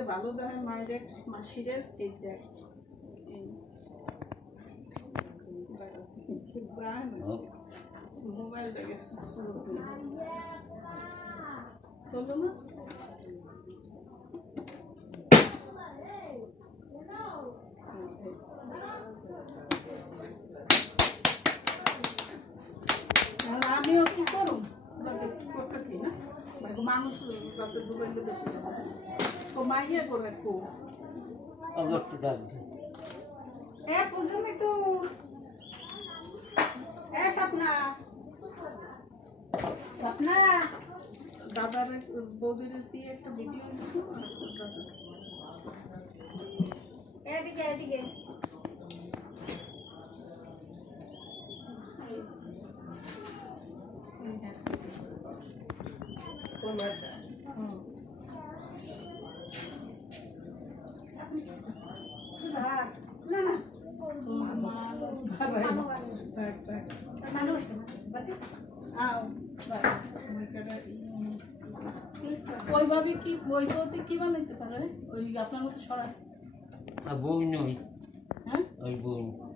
যে ভালো দেয় মায়ের মাসিরে এই দেখ মোবাইলটা গেছে চলো না আমিও কি করুন করতে থাকি না মানুষ যাতে দুবেলে বেশি ও মাইয়ে করে খুব অগস্ট ডাক এ পুজুমি তু এ স্বপ্না স্বপ্না দাদার বৌদির দিয়ে একটা ভিডিও দেখো এদিকে এদিকে ওইভাবে কি ওই বলতে কি বানাইতে পারে ওই আপনার মতো সরা বই নই হ্যাঁ ওই বই